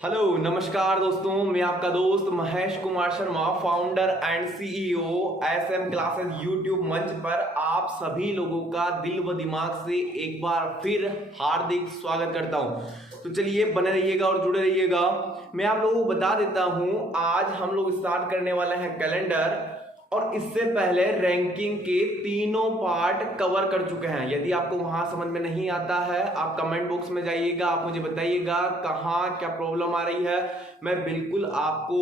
Hello नमस्कार दोस्तों, मैं आपका दोस्त Mahesh Kumar Sharma, founder and CEO SM classes YouTube मंच पर आप सभी लोगों का दिल व दिमाग से एक बार फिर हार्दिक स्वागत करता हूं। तो चलिए बने रहिएगा और जुड़े रहिएगा। मैं आप लोगों को बता देता हूं, आज हम लोग स्टार्ट करने वाले हैं कैलेंडर, और इससे पहले रैंकिंग के तीनों पार्ट कवर कर चुके हैं। यदि आपको वहां समझ में नहीं आता है, आप कमेंट बॉक्स में जाइएगा, आप मुझे बताइएगा कहाँ क्या प्रॉब्लम आ रही है। मैं बिल्कुल आपको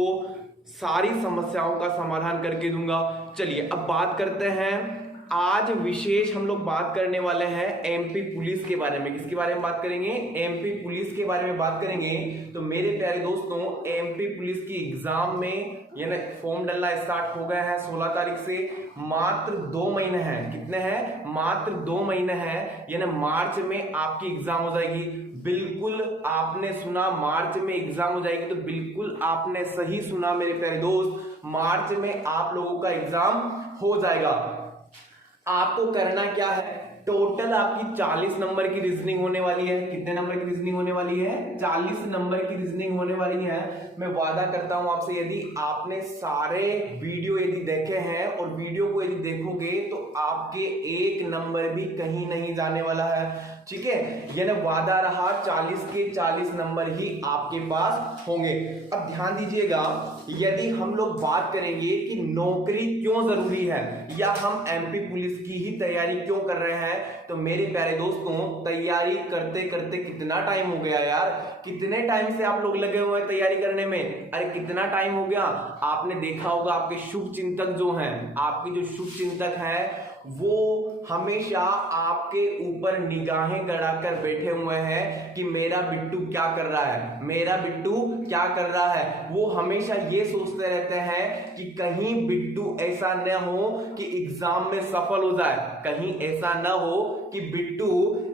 सारी समस्याओं का समाधान करके दूंगा। चलिए अब बात करते हैं। आज विशेष हम लोग बात करने वाले हैं एमपी पुलिस के बारे में। किसके बारे में बात करेंगे? एमपी पुलिस के बारे में बात करेंगे। तो मेरे प्यारे दोस्तों, एमपी पुलिस की एग्जाम में यानी फॉर्म डालना स्टार्ट हो गया है 16 तारीख से। मात्र 2 महीने हैं। कितने हैं? मात्र 2 महीने हैं, यानी मार्च में आपकी एग्जाम हो जाएगी। बिल्कुल आपने सुना, मार्च में एग्जाम हो जाएगी। तो बिल्कुल आपने सही सुना मेरे प्यारे दोस्त, मार्च में आप लोगों का एग्जाम हो जाएगा। आपको करना क्या है? टोटल आपकी 40 नंबर की रीजनिंग होने वाली है। कितने नंबर की रीजनिंग होने वाली है? 40 नंबर की रीजनिंग होने वाली है। मैं वादा करता हूं आपसे, यदि आपने सारे वीडियो यदि देखे हैं और वीडियो को यदि देखोगे तो आपके 1 नंबर भी कहीं नहीं जाने वाला है। ठीक है, यानी वादा रहा, 40 के 40 नंबर ही आपके पास होंगे। अब ध्यान दीजिएगा, यदि हम लोग बात करेंगे कि नौकरी क्यों जरूरी है या हम एमपी पुलिस की ही तैयारी क्यों कर रहे हैं, तो मेरे प्यारे दोस्तों, तैयारी करते करते कितना टाइम हो गया यार। कितने टाइम से आप लोग लगे हुए हैं तैयारी करने में? अरे कितना टाइम हो गया। आपने देखा होगा आपके शुभ चिंतक जो हैं, आपके जो शुभ चिंतक हैं वो हमेशा आपके ऊपर निगाहें गड़ाकर बैठे हुए हैं कि मेरा बिट्टू क्या कर रहा है, मेरा बिट्टू क्या कर रहा है। वो हमेशा ये सोचते रहते हैं कि कहीं बिट्टू ऐसा न हो कि एग्जाम में सफल हो जाए, कहीं ऐसा न हो कि बिट्टू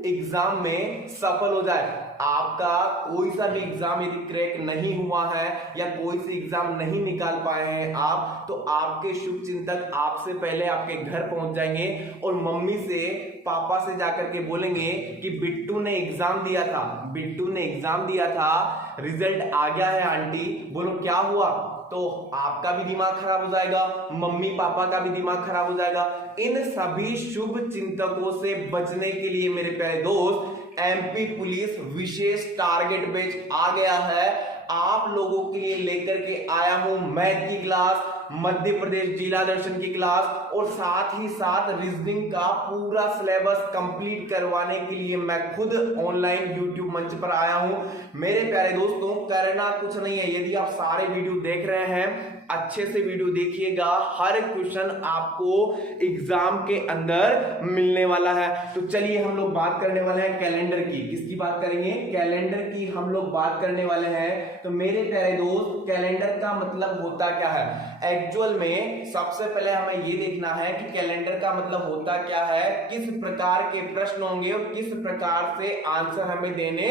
एग्जाम में सफल हो जाए। आपका कोई सा भी एग्जाम यदि क्रैक नहीं हुआ है या कोई सी एग्जाम नहीं निकाल पाए हैं आप, तो आपके शुभ चिंतक आपसे पहले आपके घर पहुंच जाएंगे और मम्मी से पापा से जाकर के बोलेंगे कि बिट्टू ने एग्जाम दिया था, बिट्टू ने एग्जाम दिया था, रिजल्ट आ गया है आंटी, बोलो क्या हुआ। तो आपका भी दिमाग खराब हो जाएगा, मम्मी पापा का भी दिमाग खराब हो जाएगा। इन सभी शुभ चिंतकों से बचने के लिए मेरे प्यारे दोस्त, एमपी पुलिस विशेष टारगेट बैच आ गया है। आप लोगों के लिए लेकर के आया हूं मैथ की क्लास, मध्य प्रदेश जिला दर्शन की क्लास, और साथ ही साथ रीजनिंग का पूरा सिलेबस कंप्लीट करवाने के लिए मैं खुद ऑनलाइन यूट्यूब मंच पर आया हूं। मेरे प्यारे दोस्तों, करना कुछ नहीं है, यदि आप सारे वीडियो देख रहे हैं, अच्छे से वीडियो देखिएगा, हर क्वेश्चन आपको एग्जाम के अंदर मिलने वाला है। तो चलिए हम लोग बात करने वाले हैं कैलेंडर की। किसकी बात करेंगे? कैलेंडर की हम लोग बात करने वाले हैं। तो मेरे प्यारे दोस्त, कैलेंडर का मतलब होता क्या है? एक्चुअल में सबसे पहले हमें ये देखना है कि कैलेंडर का मतलब होता क्या है, किस प्रकार के प्रश्न होंगे और किस प्रकार से आंसर हमें देने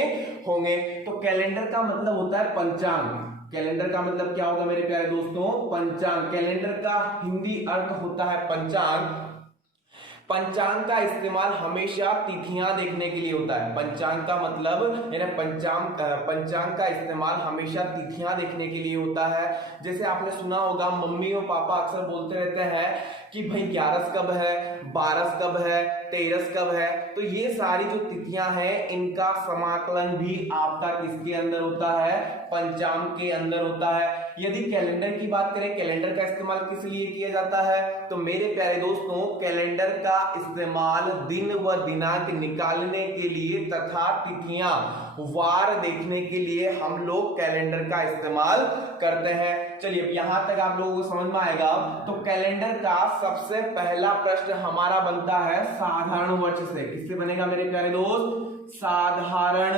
होंगे। तो कैलेंडर का मतलब होता है पंचांग। कैलेंडर का मतलब क्या होगा मेरे प्यारे दोस्तों? पंचांग। कैलेंडर का हिंदी अर्थ होता है पंचांग। पंचांग का इस्तेमाल हमेशा तिथियां देखने के लिए होता है। पंचांग का मतलब यानी पंचांग का इस्तेमाल हमेशा तिथियां देखने के लिए होता है। जैसे आपने सुना होगा, मम्मी और पापा अक्सर बोलते रहते हैं कि भाई 11 कब है, 12 कब है, 13 कब है। तो ये सारी जो तिथियां हैं, इनका समाकलन भी आपका किसके अंदर होता है? पंचांग के अंदर होता है। यदि कैलेंडर की बात करें, कैलेंडर का इस्तेमाल किस लिए किया जाता है? तो मेरे प्यारे दोस्तों, कैलेंडर का इस्तेमाल दिन व दिनांक निकालने के लिए तथा तिथियां वार देखने के लिए हम लोग कैलेंडर का इस्तेमाल करते हैं। चलिए अब यहां तक आप लोगों को समझ में आएगा। तो कैलेंडर का सबसे पहला प्रश्न हमारा बनता है साधारण वर्ष से। किससे बनेगा मेरे प्यारे दोस्त? साधारण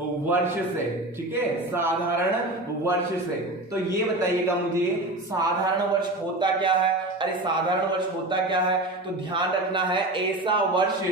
वर्ष से। ठीक है, साधारण वर्ष से। तो ये बताइएगा मुझे, साधारण वर्ष होता क्या है? अरे साधारण वर्ष होता क्या है? तो ध्यान रखना है, ऐसा वर्ष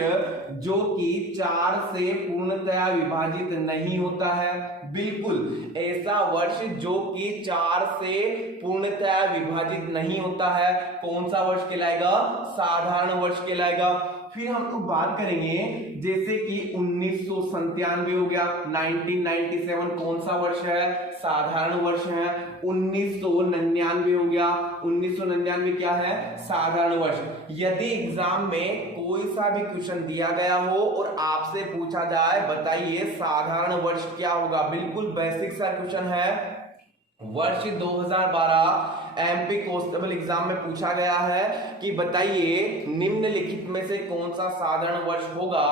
जो कि 4 से पूर्णतया विभाजित नहीं होता है। बिल्कुल ऐसा वर्ष जो कि 4 से पूर्णतया विभाजित नहीं होता है। कौन सा वर्ष कहलाएगा? साधारण वर्ष कहलाएगा। फिर हम लोग बात करेंगे जैसे कि 1997 हो गया, 1997 कौन सा वर्ष है? साधारण वर्ष है। 1999 हो गया, 1999 क्या है? साधारण वर्ष। यदि एग्जाम में कोई सा भी क्वेश्चन दिया गया हो और आपसे पूछा जाए बताइए साधारण वर्ष क्या होगा, बिल्कुल बेसिक सा क्वेश्चन है, वर्ष 2012 एमपी कांस्टेबल एग्जाम में पूछा गया है कि बताइए निम्नलिखित में से कौन सा साधारण वर्ष होगा,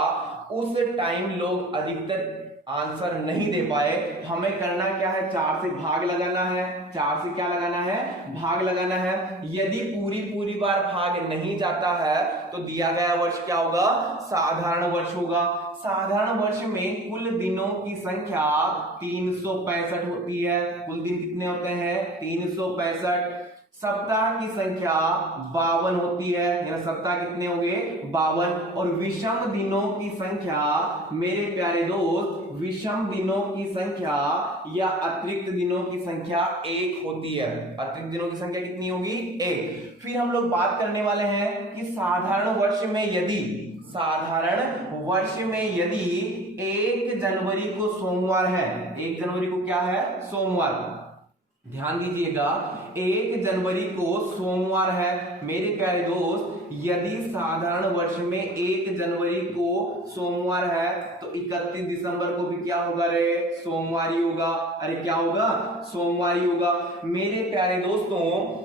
उस टाइम लोग अधिकतर आंसर नहीं दे पाए। हमें करना क्या है? 4 से भाग लगाना है। 4 से क्या लगाना है? भाग लगाना है। यदि पूरी बार भाग नहीं जाता है तो दिया गया वर्ष क्या होगा? साधारण वर्ष होगा। साधारण वर्ष में कुल दिनों की संख्या 365 होती है। कुल दिन कितने होते हैं? 365। सप्ताह की संख्या 52 होती है, यानी सप्ताह कितने होंगे? 52। और विषम दिनों की संख्या मेरे प्यारे दोस्त, विषम दिनों की संख्या या अतिरिक्त दिनों की संख्या 1 होती है। अतिरिक्त दिनों की संख्या कितनी होगी? 1। फिर हम लोग बात करने वाले हैं कि साधारण वर्ष में यदि 1 जनवरी को सोमवार है, 1 जनवरी को क्या है? सोमवार। ध्यान दीजिएगा, 1 जनवरी को सोमवार है। मेरे प्यारे दोस्त, यदि साधारण वर्ष में 1 जनवरी को सोमवार है तो 31 दिसंबर को भी क्या होगा रे? सोमवार ही होगा। अरे क्या होगा? सोमवार ही होगा। मेरे प्यारे दोस्तों,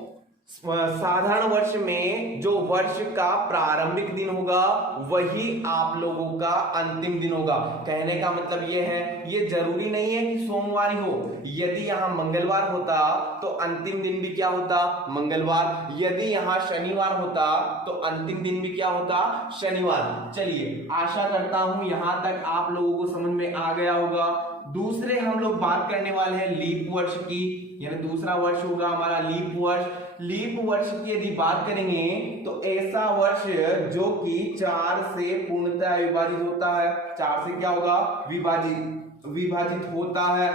साधारण वर्ष में जो वर्ष का प्रारंभिक दिन होगा वही आप लोगों का अंतिम दिन होगा। कहने का मतलब ये है, ये जरूरी नहीं है कि सोमवार ही हो। यदि यहाँ मंगलवार होता तो अंतिम दिन भी क्या होता? मंगलवार। यदि यहाँ शनिवार होता तो अंतिम दिन भी क्या होता? शनिवार। चलिए, आशा करता हूं यहां तक आप लोगों को समझ में आ गया होगा। दूसरे हम लोग बात करने वाले हैं लीप वर्ष की, यानी दूसरा वर्ष होगा हमारा लीप वर्ष। लीप वर्ष की यदि बात करेंगे तो ऐसा वर्ष जो कि 4 से पूर्णतः विभाजित होता है। 4 से क्या होगा? विभाजित होता है।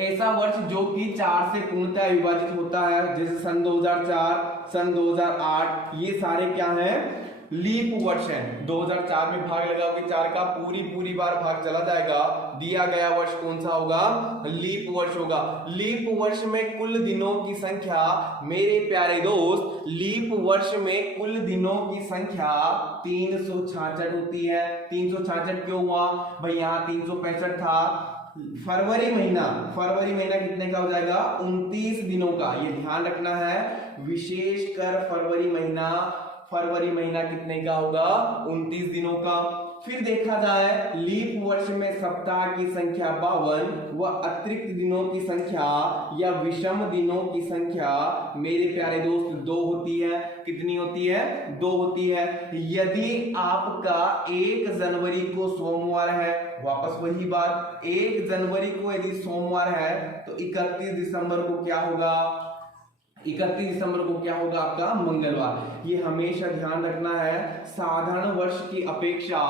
ऐसा वर्ष जो कि 4 से पूर्णतः विभाजित होता है, जैसे सन 2004, सन 2008, ये सारे क्या हैं? लीप वर्ष है। 2004 में भाग लगाओगे 4 का, पूरी बार भाग चला जाएगा। दिया गया वर्ष कौन सा होगा? लीप वर्ष होगा। लीप वर्ष में कुल दिनों की संख्या, मेरे प्यारे दोस्त, लीप वर्ष में कुल दिनों की संख्या 366 होती है। 366 क्यों हुआ भाई? यहाँ 365 था। फरवरी महीना कितने का हो जाएगा? 29 दिनों का। ये ध्यान रखना है, विशेषकर फरवरी महीना कितने का होगा? 29 दिनों का। फिर देखा जाए लीप वर्ष में सप्ताह की संख्या 52 व अतिरिक्त दिनों की संख्या या विषम दिनों की संख्या मेरे प्यारे दोस्त 2 होती है। कितनी होती है? 2 होती है। यदि आपका 1 जनवरी को सोमवार है, वापस वही बात, 1 जनवरी को यदि सोमवार है तो 31 दिसंबर को क्या होगा? 31 दिसंबर को क्या होगा? आपका मंगलवार। ये हमेशा ध्यान रखना है, साधारण वर्ष की अपेक्षा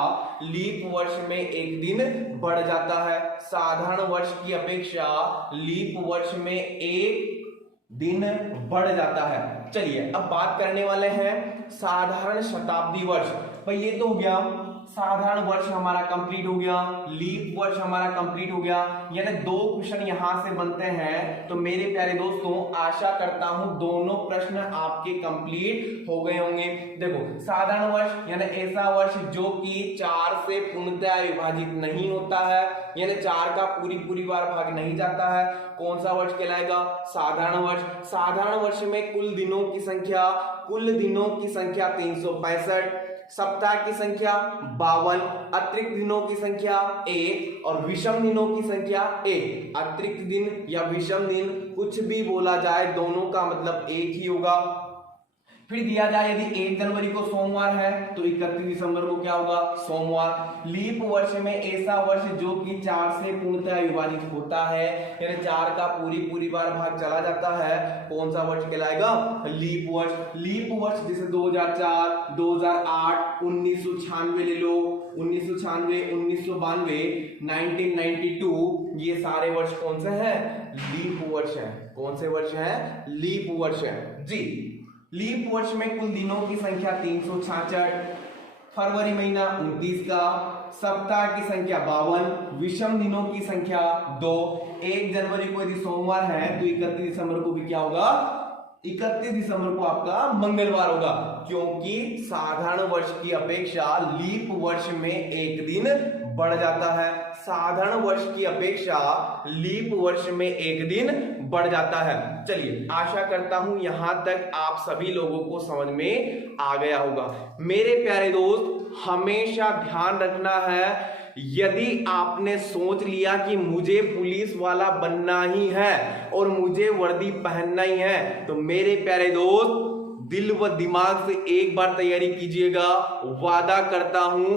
लीप वर्ष में 1 दिन बढ़ जाता है। साधारण वर्ष की अपेक्षा लीप वर्ष में 1 दिन बढ़ जाता है। चलिए अब बात करने वाले हैं साधारण शताब्दी वर्ष। भाई ये तो हो गया, साधारण वर्ष हमारा कंप्लीट हो गया, लीप वर्ष हमारा कंप्लीट हो गया, यानी 2 क्वेश्चन यहां से बनते हैं। तो मेरे प्यारे दोस्तों, आशा करता हूं दोनों प्रश्न आपके कंप्लीट हो गए होंगे। देखो, साधारण वर्ष यानी ऐसा वर्ष जो कि 4 से पूर्णतः विभाजित नहीं होता है, यानी 4 का पूरी बार भाग नहीं जाता है। कौन सा वर्ष कहलाएगा? साधारण वर्ष। साधारण वर्ष में कुल दिनों की संख्या 365, सप्ताह की संख्या 52, अतिरिक्त दिनों की संख्या 1 और विषम दिनों की संख्या 1। अतिरिक्त दिन या विषम दिन कुछ भी बोला जाए, दोनों का मतलब एक ही होगा। फिर दिया जाए यदि 1 जनवरी को सोमवार है तो 31 दिसंबर को क्या होगा? सोमवार। लीप वर्ष में ऐसा वर्ष जो कि 4 से पूर्णतः विभाजित होता है, यानी 4 का पूरी बार भाग चला जाता है। कौन सा वर्ष कहलाएगा? लीप वर्ष। लीप वर्ष जैसे 2004, 2008, 1996 ले लो, 1996, 1992, 1992, ये सारे वर्ष कौन से हैं? लीप वर्ष है। कौन से वर्ष है? लीप वर्ष है जी। लीप वर्ष में कुल दिनों की संख्या 366, फरवरी महीना 29 का, सप्ताह की संख्या 52, विषम दिनों की संख्या 2। 1 जनवरी को यदि सोमवार है तो 31 दिसंबर को भी क्या होगा, 31 दिसंबर को आपका मंगलवार होगा, क्योंकि साधारण वर्ष की अपेक्षा लीप वर्ष में एक दिन बढ़ जाता है। साधारण वर्ष की अपेक्षा लीप वर्ष में एक दिन बढ़ जाता है। चलिए, आशा करता हूं यहां तक आप सभी लोगों को समझ में आ गया होगा। मेरे प्यारे दोस्त, हमेशा ध्यान रखना है, यदि आपने सोच लिया कि मुझे पुलिस वाला बनना ही है और मुझे वर्दी पहनना ही है, तो मेरे प्यारे दोस्त दिल व दिमाग से एक बार तैयारी कीजिएगा। वादा करता हूं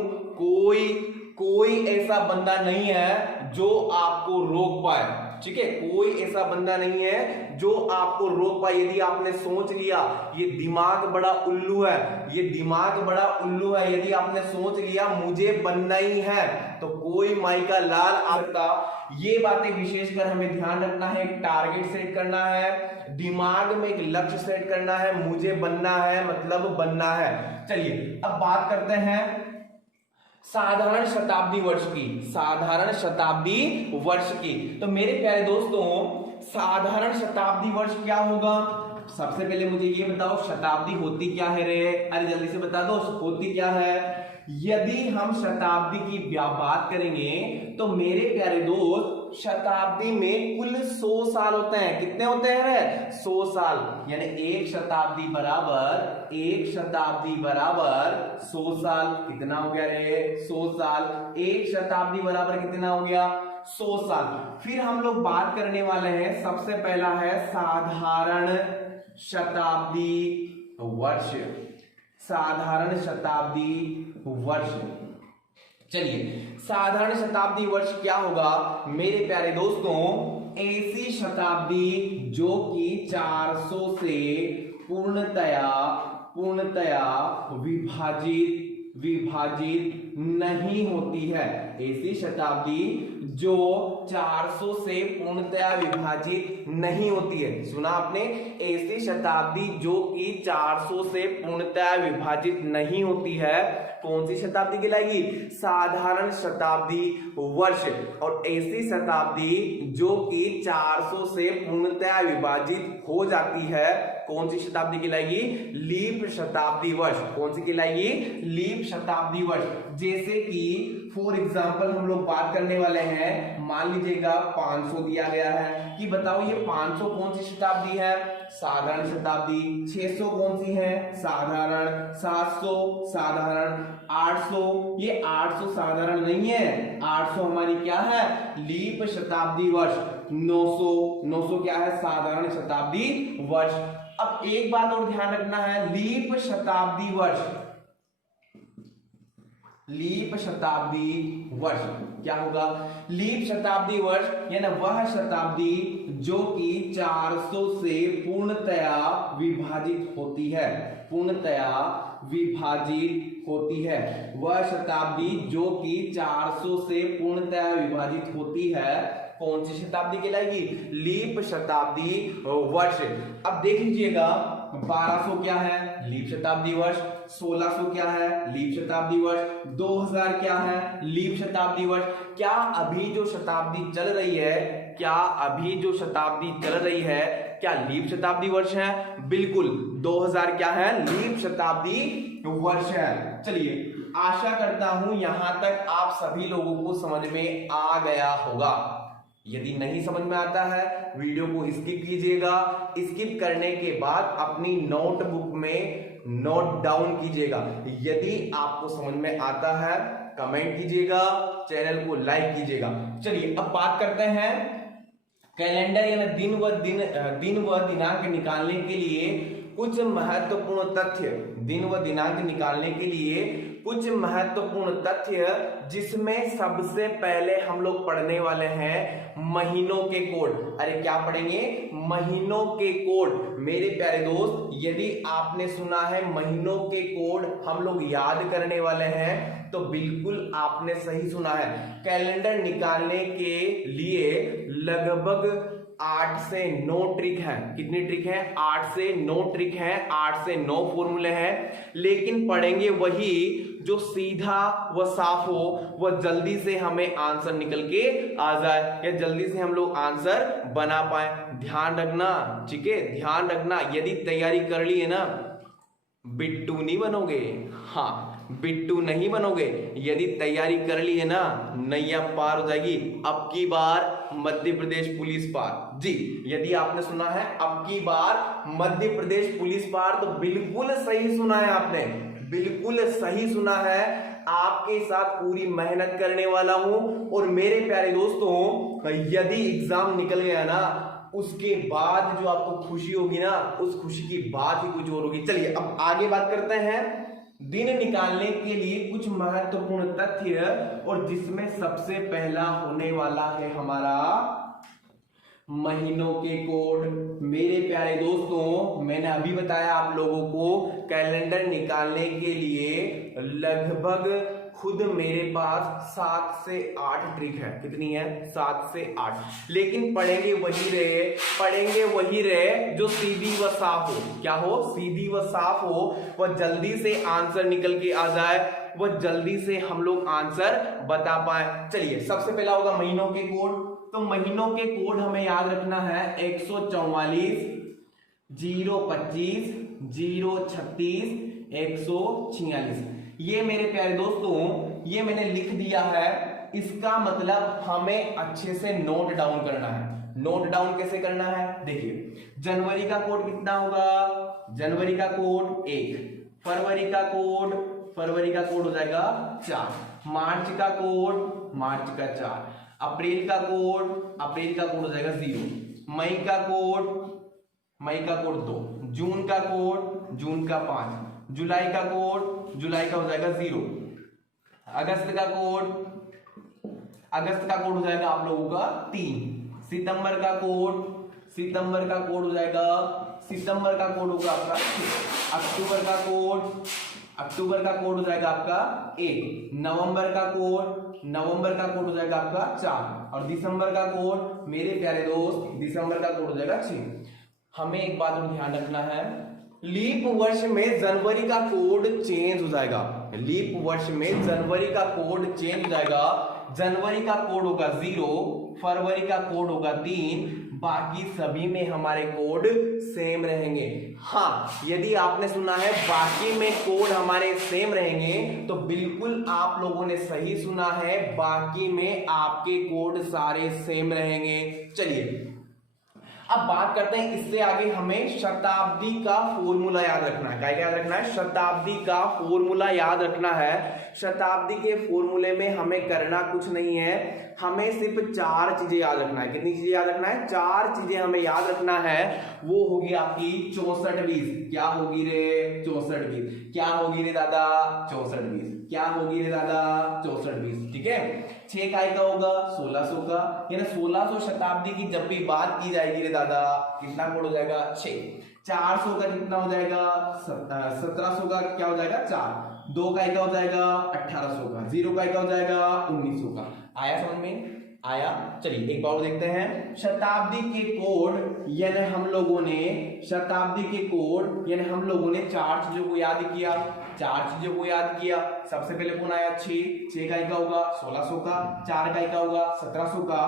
कोई ऐसा बंदा नहीं है जो आपको रोक पाए। ठीक है, कोई ऐसा बंदा नहीं है जो आपको रोक पाए। यदि आपने सोच लिया ये दिमाग बड़ा उल्लू है, ये दिमाग बड़ा उल्लू है, यदि आपने सोच लिया मुझे बनना ही है, तो कोई माई का लाल आता। ये बातें विशेषकर हमें ध्यान रखना है। एक टारगेट सेट करना है, दिमाग में एक लक्ष्य सेट करना है, मुझे बनना है मतलब बनना है। चलिए अब बात करते हैं साधारण शताब्दी वर्ष की। साधारण शताब्दी वर्ष की, तो मेरे प्यारे दोस्तों साधारण शताब्दी वर्ष क्या होगा? सबसे पहले मुझे ये बताओ, शताब्दी होती क्या है रे? अरे जल्दी से बता दो, होती क्या है? यदि हम शताब्दी की बात करेंगे तो मेरे प्यारे दोस्त शताब्दी में कुल 100 साल होते हैं। कितने होते हैं रे? 100 साल, यानी एक शताब्दी बराबर 100 साल। कितना हो गया रे? 100 साल। एक शताब्दी बराबर कितना हो गया? 100 साल। फिर हम लोग बात करने वाले हैं, सबसे पहला है साधारण शताब्दी वर्ष। साधारण शताब्दी वर्ष। चलिए, साधारण शताब्दी वर्ष क्या होगा मेरे प्यारे दोस्तों? ऐसी शताब्दी जो कि 400 से पूर्णतया विभाजित नहीं होती है। ऐसी शताब्दी जो 400 से पूर्णतया विभाजित नहीं होती है। सुना आपने? ऐसी शताब्दी जो कि 400 से पूर्णतया विभाजित नहीं होती है, कौन सी शताब्दी कहलाएगी? साधारण शताब्दी वर्ष। और ऐसी शताब्दी जो कि 400 से पूर्णतया विभाजित हो जाती है, कौन सी शताब्दी कहलाएगी? लीप शताब्दी वर्ष। कौन सी कहलाएगी? लीप शताब्दी वर्ष। जैसे कि फॉर एग्जाम्पल हम लोग बात करने वाले हैं, मान लीजिएगा 500 दिया गया है, कि बताओ ये 500 कौन सी शताब्दी है? साधारण शताब्दी। 600 कौन सी है? साधारण। 700 साधारण। 800, ये 800 साधारण नहीं है, 800 हमारी क्या है? लीप शताब्दी वर्ष। 900 क्या है? साधारण शताब्दी वर्ष। अब एक बात और ध्यान रखना है, लीप शताब्दी वर्ष। लीप शताब्दी वर्ष क्या होगा? लीप शताब्दी वर्ष यानी वह शताब्दी जो कि 400 से पूर्णतया विभाजित होती है। पूर्णतया विभाजित होती है। वह शताब्दी जो कि 400 से पूर्णतया विभाजित होती है, कौन सी शताब्दी कहलाएगी? लीप शताब्दी वर्ष। अब देख लीजिएगा, 1200 क्या है? लीप शताब्दी वर्ष। 1600 क्या है? लीप शताब्दी वर्ष। 2000 क्या है? लीप शताब्दी वर्ष। क्या अभी जो शताब्दी चल रही है, क्या लीप शताब्दी वर्ष है? बिल्कुल, 2000 क्या है? लीप शताब्दी वर्ष है। चलिए, आशा करता हूं यहां तक आप सभी लोगों को समझ में आ गया होगा। यदि नहीं समझ में आता है, वीडियो को स्किप कीजिएगा। स्किप करने के बाद अपनी नोटबुक में नोट डाउन कीजिएगा। यदि आपको समझ में आता है, कमेंट कीजिएगा, चैनल को लाइक कीजिएगा। चलिए अब बात करते हैं कैलेंडर यानी दिन व दिनांक निकालने के लिए कुछ महत्वपूर्ण तथ्य। दिन व दिनांक निकालने के लिए कुछ महत्वपूर्ण तथ्य, जिसमें सबसे पहले हम लोग पढ़ने वाले हैं महीनों के कोड। अरे क्या पढ़ेंगे? महीनों के कोड। मेरे प्यारे दोस्त, यदि आपने सुना है महीनों के कोड हम लोग याद करने वाले हैं, तो बिल्कुल आपने सही सुना है। कैलेंडर निकालने के लिए लगभग 8 से 9 ट्रिक है। कितनी ट्रिक है? 8 से 9 ट्रिक है, 8 से 9 फॉर्मूले हैं। लेकिन पढ़ेंगे वही जो सीधा व साफ हो, वह जल्दी से हमें आंसर निकल के आ जाए या जल्दी से हम लोग आंसर बना पाए। ध्यान रखना, ठीक है, ध्यान रखना, यदि तैयारी कर ली है ना, बिट्टू नहीं बनोगे। हाँ, बिट्टू नहीं बनोगे। यदि तैयारी कर ली है ना, नैया पार हो जाएगी। अब की बार मध्य प्रदेश पुलिस पार। जी, यदि आपने सुना है अब की बार मध्य प्रदेश पुलिस पार, तो बिल्कुल सही सुना है आपने, बिल्कुल सही सुना है। आपके साथ पूरी मेहनत करने वाला हूं। और मेरे प्यारे दोस्तों, यदि एग्जाम निकल गया ना, उसके बाद जो आपको खुशी होगी ना, उस खुशी की बात ही कुछ और होगी। चलिए अब आगे बात करते हैं दिन निकालने के लिए कुछ महत्वपूर्ण तथ्य, और जिसमें सबसे पहला होने वाला है हमारा महीनों के कोड। मेरे प्यारे दोस्तों, मैंने अभी बताया आप लोगों को कैलेंडर निकालने के लिए लगभग खुद मेरे पास 7 से 8 ट्रिक है। कितनी है? 7 से 8। लेकिन पढ़ेंगे वही रहे जो सीधी व साफ हो। क्या हो? सीधी व साफ हो, वह जल्दी से आंसर निकल के आ जाए, वह जल्दी से हम लोग आंसर बता पाए। चलिए, सबसे पहला होगा महीनों के कोड। तो महीनों के कोड हमें याद रखना है 144, 025, 036, 146। ये मेरे प्यारे दोस्तों, ये मैंने लिख दिया है। इसका मतलब हमें अच्छे से नोट डाउन करना है। नोट डाउन कैसे करना है? देखिए, जनवरी का कोड कितना होगा? जनवरी का कोड 1। फरवरी का कोड हो जाएगा 4। मार्च का कोड 4। अप्रैल का कोड हो जाएगा 0। मई का कोड 2। जून का 5। जुलाई का हो जाएगा 0। अगस्त का कोड हो जाएगा आप लोगों का 3। सितंबर का कोड हो जाएगा, सितंबर का कोड होगा आपका 6। अक्टूबर का कोड हो जाएगा आपका 1। नवंबर का कोड हो जाएगा आपका 4। और दिसंबर का कोड, मेरे प्यारे दोस्त, दिसंबर का कोड हो जाएगा 6। हमें एक बात और ध्यान रखना है, लीप वर्ष में जनवरी का कोड चेंज हो जाएगा। लीप वर्ष में जनवरी का कोड चेंज हो जाएगा। जनवरी का कोड होगा 0, फरवरी का कोड होगा 3, बाकी सभी में हमारे कोड सेम रहेंगे। हाँ, यदि आपने सुना है बाकी में कोड हमारे सेम रहेंगे, तो बिल्कुल आप लोगों ने सही सुना है, बाकी में आपके कोड सारे सेम रहेंगे। चलिए अब बात करते हैं, इससे आगे हमें शताब्दी का फॉर्मूला याद रखना है। क्या याद रखना है? शताब्दी का फॉर्मूला याद रखना है। शताब्दी के फॉर्मूले में हमें करना कुछ नहीं है, हमें सिर्फ 4 चीजें याद रखना है। कितनी चीजें याद रखना है? 4 चीजें हमें याद रखना है। वो होगी आपकी 64-20। क्या होगी रे? 64-20। क्या होगी रे दादा? 64-20। क्या होगी रे दादा? 64-20। ठीक है। 6 काय का होगा? 1600 का। यानी 1600 शताब्दी की जब भी बात की जाएगी रे दादा, कितना कोड हो जाएगा? 6। 400 का कितना हो जाएगा? 1700 का क्या हो जाएगा? 4। 2 का क्या हो जाएगा? 1800 का। 0 का क्या हो जाएगा? 1900 का। आया समझ में? आया। चलिए एक बार देखते हैं। शताब्दी के कोड यानी हम लोगों ने 4 चीजों को याद किया। 4 चीजों को याद किया। सबसे पहले कौन आया? 6 का क्या होगा? 1600 का। 4 का क्या होगा? 1700 का।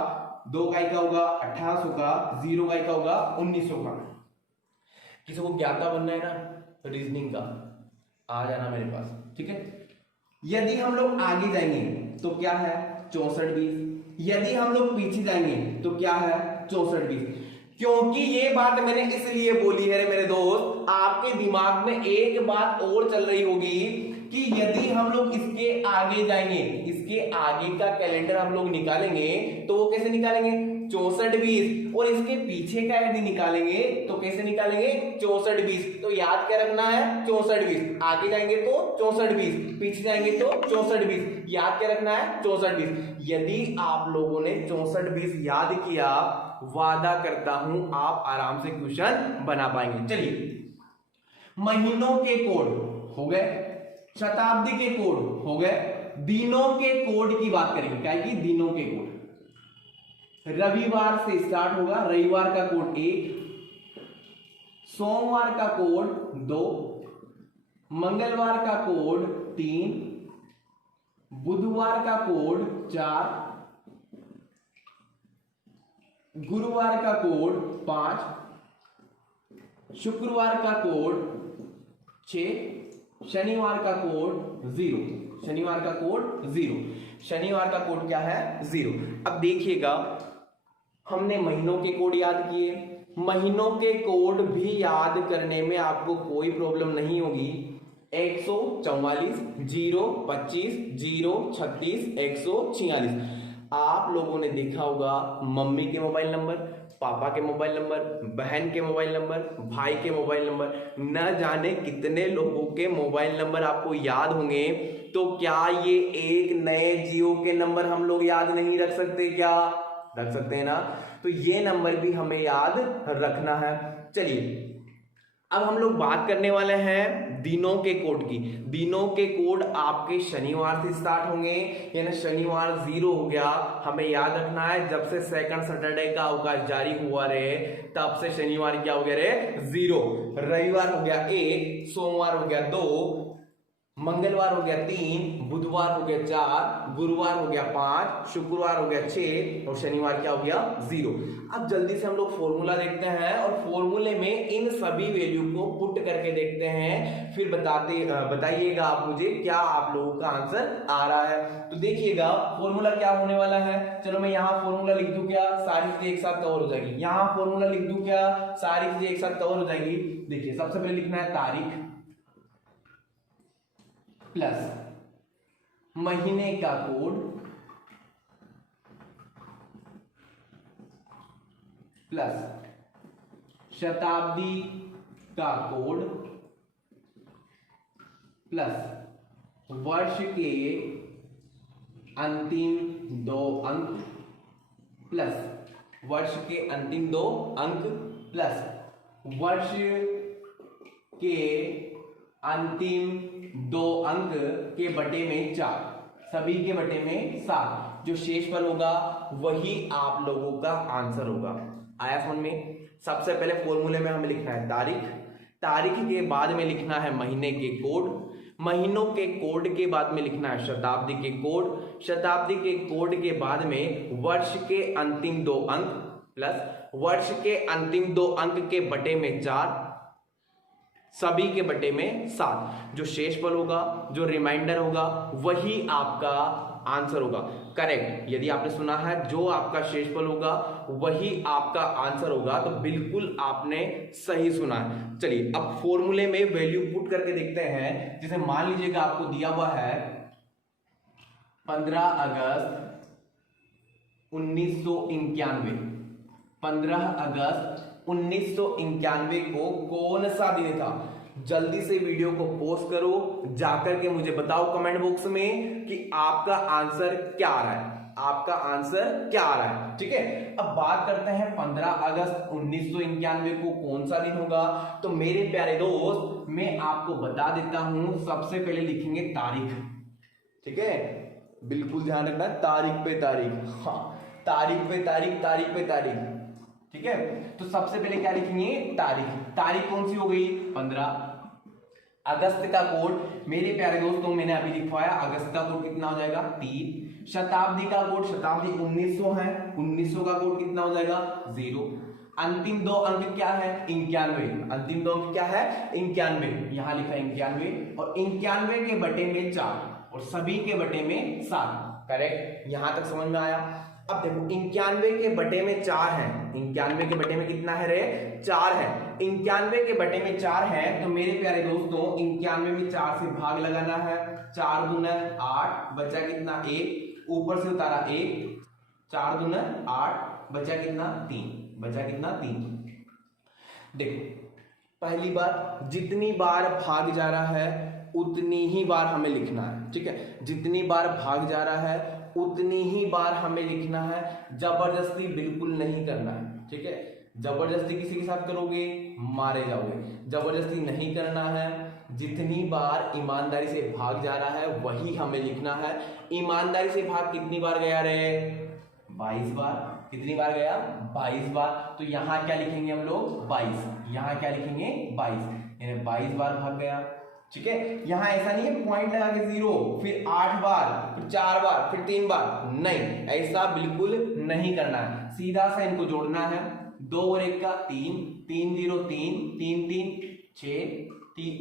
2 का क्या होगा? 1800 का। 0 का क्या होगा? 1900 का। किसी को ज्ञाता बनना है ना रीजनिंग का, आ जाना मेरे पास, ठीक है। यदि हम लोग आगे जाएंगे तो क्या है? 64-20। यदि हम लोग पीछे जाएंगे तो क्या है? 64-20। क्योंकि ये बात मैंने इसलिए बोली है मेरे दोस्त, आपके दिमाग में एक बात और चल रही होगी कि यदि हम लोग इसके आगे जाएंगे, इसके आगे का कैलेंडर हम लोग निकालेंगे, तो वो कैसे निकालेंगे? 64-20। और इसके पीछे का यदि निकालेंगे तो कैसे निकालेंगे? 64-20। तो याद क्या रखना है? 64-20। आगे जाएंगे तो 64-20, पीछे जाएंगे तो 64-20। याद क्या रखना है? 64-20। यदि आप लोगों ने 64-20 याद किया, वादा करता हूं आप आराम से क्वेश्चन बना पाएंगे। चलिए, महीनों के कोड हो गए, शताब्दी के कोड हो गए, दिनों के कोड की बात करेंगे। क्या है कि दिनों के कोड रविवार से स्टार्ट होगा। रविवार का कोड 1, सोमवार का कोड 2, मंगलवार का कोड 3, बुधवार का कोड 4, गुरुवार का कोड 5, शुक्रवार का कोड 6, शनिवार का कोड 0, शनिवार का कोड 0, शनिवार का कोड क्या है 0। अब देखिएगा हमने महीनों के कोड याद किए, महीनों के कोड भी याद करने में आपको कोई प्रॉब्लम नहीं होगी। 144, 0, 25, 0, 36, 146। आप लोगों ने देखा होगा मम्मी के मोबाइल नंबर, पापा के मोबाइल नंबर, बहन के मोबाइल नंबर, भाई के मोबाइल नंबर, न जाने कितने लोगों के मोबाइल नंबर आपको याद होंगे। तो क्या ये एक नए जियो के नंबर हम लोग याद नहीं रख सकते? क्या रख सकते हैं ना? तो ये नंबर भी हमें याद रखना है। चलिए अब हम लोग बात करने वाले हैं दिनों के कोड की। दिनों के कोड आपके शनिवार से स्टार्ट होंगे, यानी शनिवार 0 हो गया। हमें याद रखना है जब से सेकंड सैटरडे का अवकाश जारी हुआ रहे तब से शनिवार क्या हो गया रे 0, रविवार हो गया 1, सोमवार हो गया 2, मंगलवार हो गया 3, बुधवार हो गया 4, गुरुवार हो गया 5, शुक्रवार हो गया 6 और शनिवार क्या हो गया 0। अब जल्दी से हम लोग फॉर्मूला देखते हैं और फॉर्मूले में इन सभी वैल्यू को पुट करके देखते हैं, फिर बताइएगा आप मुझे क्या आप लोगों का आंसर आ रहा है। तो देखिएगा फॉर्मूला क्या होने वाला है। चलो मैं यहाँ फॉर्मूला लिख दूं, क्या सारी चीजें एक साथ कवर हो जाएगी। यहाँ फॉर्मूला लिख दूं, क्या सारी चीजें एक साथ कवर हो जाएगी। देखिए सबसे पहले लिखना है तारीख प्लस महीने का कोड प्लस शताब्दी का कोड प्लस वर्ष के अंतिम 2 अंक प्लस वर्ष के अंतिम 2 अंक प्लस वर्ष के अंतिम 2 अंक के बटे में 4, सभी के बटे में 7। जो शेषफल होगा वही आप लोगों का आंसर होगा। आया समझ में? सबसे पहले फॉर्मूले में हमें लिखना है तारीख, तारीख के बाद में लिखना है महीने के कोड, महीनों के कोड के बाद में लिखना है शताब्दी के कोड, शताब्दी के कोड के बाद में वर्ष के अंतिम 2 अंक प्लस वर्ष के अंतिम 2 अंक के बटे में 4, सभी के बटे में 7। जो शेषफल होगा, जो रिमाइंडर होगा वही आपका आंसर होगा। करेक्ट, यदि आपने सुना है जो आपका शेषफल होगा वही आपका आंसर होगा, तो बिल्कुल आपने सही सुना है। चलिए अब फॉर्मूले में वैल्यू पुट करके देखते हैं। जैसे मान लीजिएगा आपको दिया हुआ है 15 अगस्त 1991, 15 अगस्त 1991 को कौन सा दिन था? जल्दी से वीडियो को पॉज करो, जाकर के मुझे बताओ कमेंट बॉक्स में कि आपका आंसर क्या आ रहा है, आपका आंसर क्या आ रहा है। ठीक है, अब बात करते हैं 15 अगस्त 1991 को कौन सा दिन होगा। तो मेरे प्यारे दोस्त मैं आपको बता देता हूं, सबसे पहले लिखेंगे तारीख। ठीक है, बिल्कुल ध्यान रखना, तारीख पे तारीख, हाँ तारीख पे तारीख, तारीख पे तारीख। ठीक है, तो सबसे पहले क्या लिखेंगे? तारीख। तारीख कौन सी हो गई? 15। अगस्त का कोड मेरे प्यारे दोस्तों मैंने अभी लिखवाया, अगस्त का कोड कितना हो जाएगा? 3। शताब्दी का कोड, शताब्दी 1900 है, 1900 का कोड कितना हो जाएगा? 0। अंतिम 2 अंक क्या है? 91। अंतिम 2 अंक क्या है? 91। यहां लिखा 91 और 91 के बटे में 4 और सभी के बटे में 7। करेक्ट, यहां तक समझ में आया? अब देखो 91 के बटे में 4 है, 91 के बटे में कितना है रे? 4 है। 91 के बटे में 4 है, तो मेरे प्यारे दोस्तों 91 में 4 से भाग लगाना है। 4 दूना 8, बचा कितना? 1, ऊपर से उतारा 1, 4 दूना 8, बचा कितना? 3, बचा कितना? 3। देखो पहली बात, जितनी बार भाग जा रहा है उतनी ही बार हमें लिखना है। ठीक है, जितनी बार भाग जा रहा है उतनी ही बार हमें लिखना है, जबरदस्ती बिल्कुल नहीं करना है। ठीक है, जबरदस्ती किसी के साथ करोगे मारे जाओगे, जबरदस्ती नहीं करना है। जितनी बार ईमानदारी से भाग जा रहा है वही हमें लिखना है। ईमानदारी से भाग कितनी बार गया रे? 22 बार। कितनी बार गया? 22 बार। तो यहां क्या लिखेंगे हम लोग? 22। यहां क्या लिखेंगे? 22, यानी 22 बार भाग गया। ठीक है, यहां ऐसा नहीं है पॉइंट लगा के 0 फिर 8 बार फिर 4 बार फिर 3 बार, नहीं, ऐसा बिल्कुल नहीं करना है। सीधा सा इनको जोड़ना है, 2 और 1 का 3, 3 0 3 3 3 6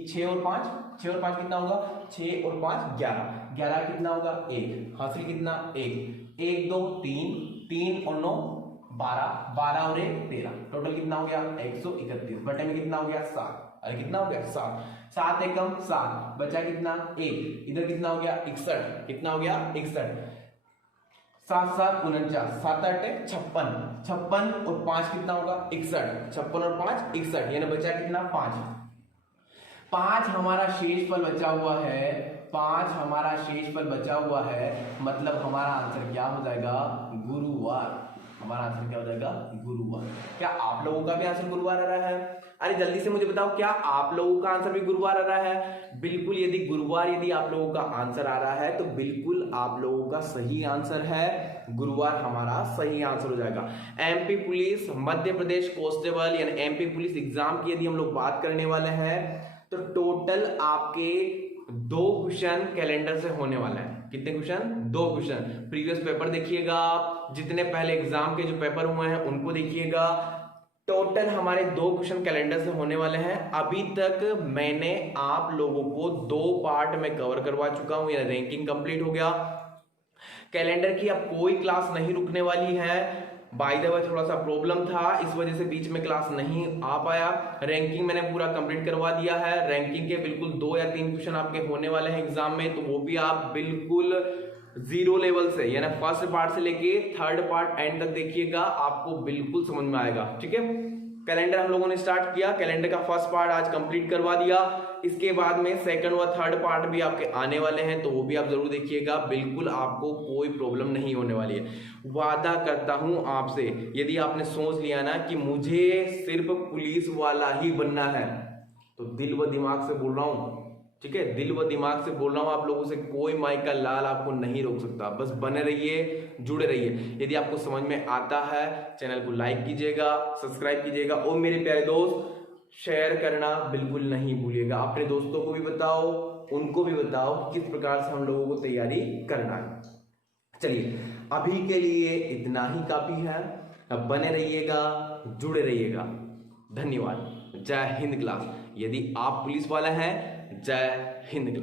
6 और 5, 6 और 5 कितना होगा, 6 और 5 11, 11 कितना होगा 1, हासिल कितना 1 1 2 3 3 और 9 12, 12 और 1 13, टोटल कितना हो गया 131, बटे में कितना हो गया 7, अरे कितना हो गया 7, 7 एकम 7, बचा कितना 1, इधर कितना हो गया 61, कितना हो गया 61, 7 7 49, 7 8 56, 56 और 5 कितना होगा 61, 56 और 5 61, यानी बचा कितना 5, 5 हमारा शेषफल बचा हुआ है, 5 हमारा शेषफल बचा हुआ है, मतलब हमारा आंसर क्या हो जाएगा गुरुवार, हमारा आंसर क्या हो जाएगा गुरुवार। क्या आप लोगों का भी आंसर गुरुवार आ रहा है? अरे जल्दी से मुझे बताओ, क्या आप लोगों का आंसर भी गुरुवार आ रहा है? बिल्कुल, यदि गुरुवार यदि आप लोगों का आंसर आ रहा है तो बिल्कुल आप लोगों का सही आंसर है, गुरुवार हमारा सही आंसर हो जाएगा। MP police, Madhya Pradesh constable यानी एमपी पुलिस एग्जाम की यदि हम लोग बात करने वाले हैं तो टोटल आपके 2 क्वेश्चन कैलेंडर से होने वाला है। कितने क्वेश्चन? 2 क्वेश्चन। प्रीवियस पेपर देखिएगा, जितने पहले एग्जाम के जो पेपर हुए हैं उनको देखिएगा। टोटल हमारे 2 क्वेश्चन कैलेंडर से होने वाले हैं। अभी तक मैंने आप लोगों को 2 पार्ट में कवर करवा चुका हूं, या रैंकिंग कंप्लीट हो गया। कैलेंडर की अब कोई क्लास नहीं रुकने वाली है। बाय द वे थोड़ा सा प्रॉब्लम था, इस वजह से बीच में क्लास नहीं आ पाया। रैंकिंग मैंने पूरा कंप्लीट करवा दिया है। रैंकिंग के बिल्कुल 2 या 3 क्वेश्चन आपके होने वाले हैं एग्जाम में, तो वो भी आप बिल्कुल 0 लेवल से यानी फर्स्ट पार्ट से लेके 3rd पार्ट एंड तक देखिएगा, आपको बिल्कुल समझ में आएगा। ठीक है, कैलेंडर हम लोगों ने स्टार्ट किया, कैलेंडर का फर्स्ट पार्ट आज कंप्लीट करवा दिया। इसके बाद में 2nd व 3rd पार्ट भी आपके आने वाले हैं, तो वो भी आप जरूर देखिएगा। बिल्कुल आपको कोई प्रॉब्लम नहीं होने वाली है, वादा करता हूं आपसे। यदि आपने सोच लिया ना कि मुझे सिर्फ पुलिस वाला ही बनना है, तो दिल व दिमाग से बोल रहा हूं, ठीक है, दिल व दिमाग से बोल रहा हूं आप लोगों से, कोई माई का लाल आपको नहीं रोक सकता। बस बने रहिए, जुड़े रहिए। यदि आपको समझ में आता है चैनल को लाइक कीजिएगा, सब्सक्राइब कीजिएगा, और मेरे प्यारे दोस्त शेयर करना बिल्कुल नहीं भूलिएगा। अपने दोस्तों को भी बताओ, उनको भी बताओ किस प्रकार से हम लोगों को तैयारी करना है। चलिए, अभी के लिए इतना ही काफी है। अब बने रहिएगा, जुड़े रहिएगा। धन्यवाद। जय हिंद क्लास। यदि आप पुलिस वाला हैं, जय हिंद क्लास।